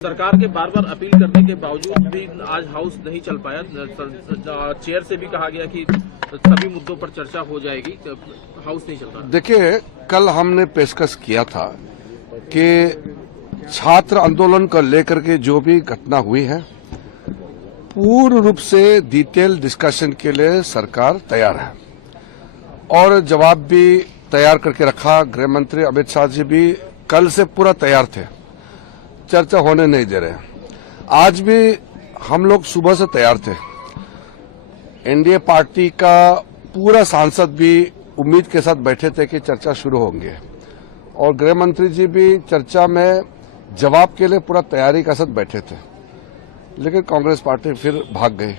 सरकार के बार बार अपील करने के बावजूद भी आज हाउस नहीं चल पाया। चेयर से भी कहा गया कि सभी मुद्दों पर चर्चा हो जाएगी, हाउस नहीं चल रहा। देखिए, कल हमने पेशकश किया था कि छात्र आंदोलन को लेकर के जो भी घटना हुई है, पूर्ण रूप से डिटेल डिस्कशन के लिए सरकार तैयार है और जवाब भी तैयार करके रखा। गृह मंत्री अमित शाह जी भी कल से पूरा तैयार थे, चर्चा होने नहीं दे रहे। आज भी हम लोग सुबह से तैयार थे। एनडीए पार्टी का पूरा सांसद भी उम्मीद के साथ बैठे थे कि चर्चा शुरू होंगे और गृह मंत्री जी भी चर्चा में जवाब के लिए पूरा तैयारी के साथ बैठे थे, लेकिन कांग्रेस पार्टी फिर भाग गई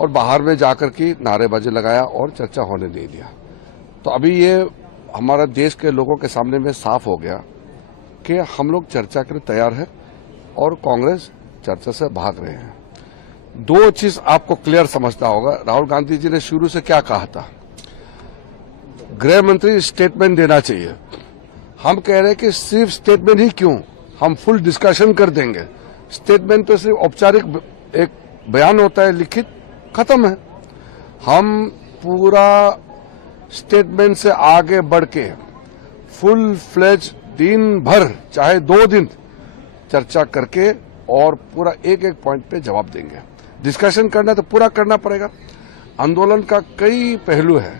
और बाहर में जाकर के नारेबाजी लगाया और चर्चा होने नहीं दिया। तो अभी ये हमारा देश के लोगों के सामने में साफ हो गया कि हम लोग चर्चा के लिए तैयार है और कांग्रेस चर्चा से भाग रहे हैं। दो चीज आपको क्लियर समझना होगा। राहुल गांधी जी ने शुरू से क्या कहा था, गृह मंत्री स्टेटमेंट देना चाहिए। हम कह रहे हैं कि सिर्फ स्टेटमेंट ही क्यों, हम फुल डिस्कशन कर देंगे। स्टेटमेंट तो सिर्फ औपचारिक एक बयान होता है, लिखित, खत्म है। हम पूरा स्टेटमेंट से आगे बढ़ के फुल फ्लेज दिन भर, चाहे 2 दिन चर्चा करके और पूरा एक एक पॉइंट पे जवाब देंगे। डिस्कशन करना तो पूरा करना पड़ेगा। आंदोलन का कई पहलू है,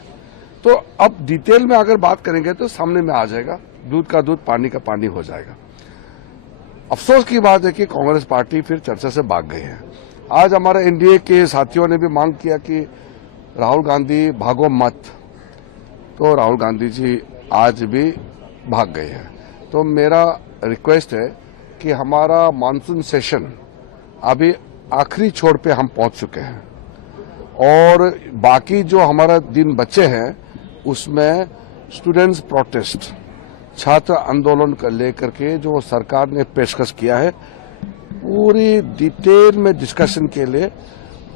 तो अब डिटेल में अगर बात करेंगे तो सामने में आ जाएगा, दूध का दूध पानी का पानी हो जाएगा। अफसोस की बात है कि कांग्रेस पार्टी फिर चर्चा से भाग गई है। आज हमारे एनडीए के साथियों ने भी मांग किया कि राहुल गांधी भागो मत, तो राहुल गांधी जी आज भी भाग गए हैं। तो मेरा रिक्वेस्ट है कि हमारा मानसून सेशन अभी आखिरी छोर पे हम पहुंच चुके हैं और बाकी जो हमारा दिन बचे हैं उसमें स्टूडेंट्स प्रोटेस्ट, छात्र आंदोलन को लेकर के जो सरकार ने पेशकश किया है, पूरी डिटेल में डिस्कशन के लिए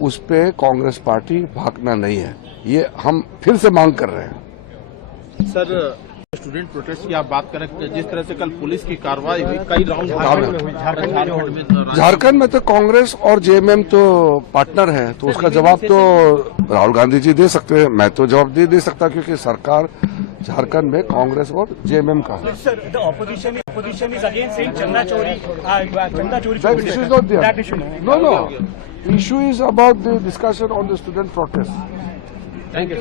उस पे कांग्रेस पार्टी भागना नहीं है। ये हम फिर से मांग कर रहे हैं। सर, स्टूडेंट प्रोटेस्ट की आप बात करें, जिस तरह से कल पुलिस की कार्रवाई हुई, कई राउंड झारखंड में तो कांग्रेस और जेएमएम तो पार्टनर हैं, तो उसका जवाब तो राहुल गांधी जी दे सकते हैं। मैं तो जवाब दे सकता, क्योंकि सरकार झारखंड में कांग्रेस और जेएमएम का है। No, issue is about the discussion on the student protest. Thank you.